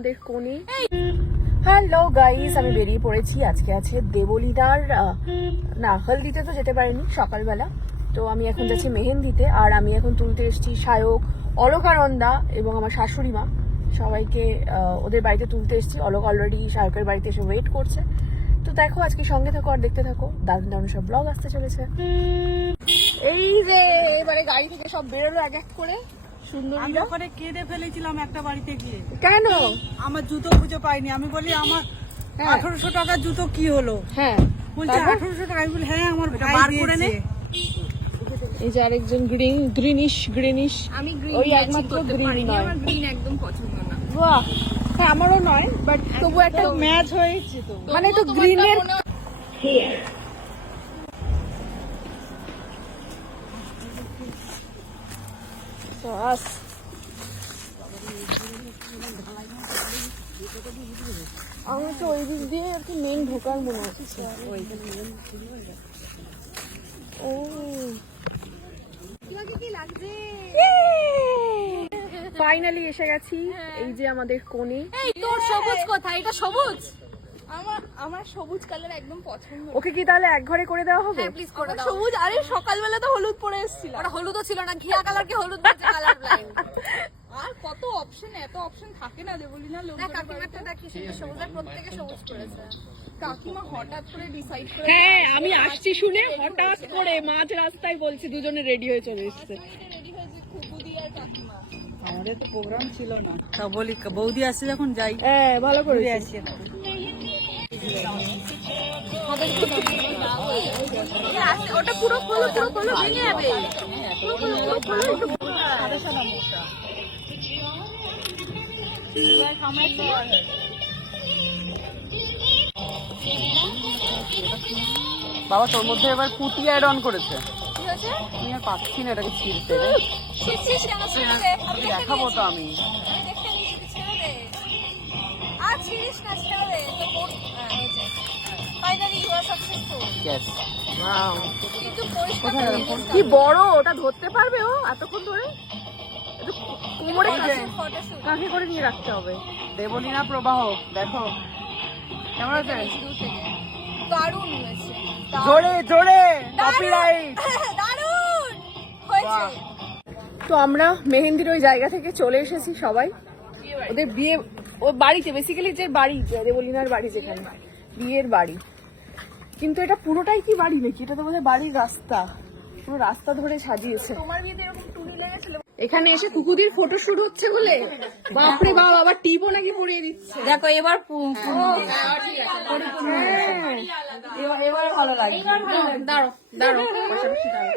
আমাদের কোণে। Hello guys, আমি বেরিয়ে পড়েছি। আজকে আছে দেবলীনার না, হলদিতে তো যেতে পারিনি সকালবেলা, তো আমি এখন যাচ্ছি মেহেন্দিতে। আর আমি এখন তুলতে এসেছি সায়ক, অলকানন্দা এবং আমার শাশুড়ি মা, সবাইকে ওদের বাড়িতে তুলতে এসেছি। অলক অলরেডি সায়কের বাড়িতে এসে ওয়েট করছে। তো দেখো, আজকে সঙ্গে থাকো আর দেখতে থাকো, দারুণ দারুণ সব ব্লগ আসতে চলেছে। এই যে এবারে গাড়ি থেকে সব বেরোলো এক এক করে। আমি ওখানে কেঁদে ফেলেছিলাম একটা বাড়িতে গিয়ে। কেন? আমার জুতো খুঁজে পাইনি। আমি বলি আমার 1800 টাকার জুতো কি হলো? হ্যাঁ, বলছে 1800 টাকা। আমি বলি হ্যাঁ, আমার ভাই দিয়েছে। এই যে আরেকজন গ্রিনিশ। আমি গ্রিন ওই একমাত্র গ্রিন নয়, আমার গ্রিন একদম পছন্দ না। বাহ, হ্যাঁ আমারও নয়, বাট তবু একটা ম্যাচ হয়েছে তো। মানে তো গ্রিনের সস। আমার তো ওই দিক দিয়ে আর কি মেন ঢোকার মনে হচ্ছে। ও তোমাকে কি লাগছে? ফাইনালি এসে গেছি। এই যে আমাদের কোণে। এই তোর সবুজ কোথায়? এটা সবুজ? আমার সবুজ কালার একদম পছন্দ। ওকে কি তাহলে এক ঘরে করে দেওয়া হবে? হ্যাঁ প্লিজ করে দাও। সবুজ, আরে সকালবেলা তো হলুদ পরে এসেছিলাম। ওটা হলুদও ছিল না, ঘিয়া কালারকে হলুদ বলছে, কালার ব্লাইন্ড। আর কত অপশন, এত অপশন থাকে না দেবলীনা লোক। না কাকিমাটা দেখি শুধু সবুজ, আর প্রত্যেকে সবুজ করেছে। কাকিমা হঠাৎ করে ডিসাইড করে। হ্যাঁ, আমি আসছি শুনে হঠাৎ করে মাঝ রাস্তায় বলছি দুজনে রেডি হয়ে চলে এসেছে। রেডি হয়েছে খুকুদি আর কাকিমা। আমাদের তো প্রোগ্রাম ছিল না, তা বলি বৌদি আসছে যখন যাই। হ্যাঁ, ভালো করে আসি। ওটা পুরো খোলো, পুরো খোলো, ভেঙে যাবে। বাবা তোর মধ্যে এবার কুটি অ্যাড অন করেছে। কি হয়েছে? আমি আর পাচ্ছি না এটাকে ছিঁড়তে রে। ছিড়ছিস কেন? ছেড়ে দে। আমি দেখাবো তো আমি। দেখে নিয়েছি, ছেড়ে দে। আর ছিড়িস না, ছেড়ে দে। তো কোন হয়েছে? Finally you are successful. Yes. কিন্তু পরিষ্কার কোথায় গেল? কি বড়, ওটা ধরতে পারবে ও এতক্ষণ ধরে? একটু কোমরে ফটোশুট কাঁধে করে নিয়ে রাখতে হবে। দেবলীনা প্রবাহ দেখো কেমন আছে? দূর থেকে দারুণ হয়েছে। জোরে জোরে কপিরাইট। দারুণ হয়েছে। তো আমরা মেহেন্দির ওই জায়গা থেকে চলে এসেছি সবাই, ওদের বিয়ে ও বাড়িতে, বেসিক্যালি যে বাড়ি, দেবলীনার বাড়ি, যেখানে বিয়ের বাড়ি। কিন্তু এটা পুরোটাই কি বাড়ি নাকি? এটা তো বোধহয় বাড়ির রাস্তা, পুরো রাস্তা ধরে সাজিয়েছে। তোমার বিয়েতে এরকম টুনি লেগেছিল? এখানে এসে কুকুদির ফটোশুট হচ্ছে বলে বাপরে বাপ, আবার টিপও নাকি পরিয়ে দিচ্ছে। দেখো এবার এবার ভালো লাগে। দাঁড়ো দাঁড়ো, পাশাপাশি দাঁড়ো।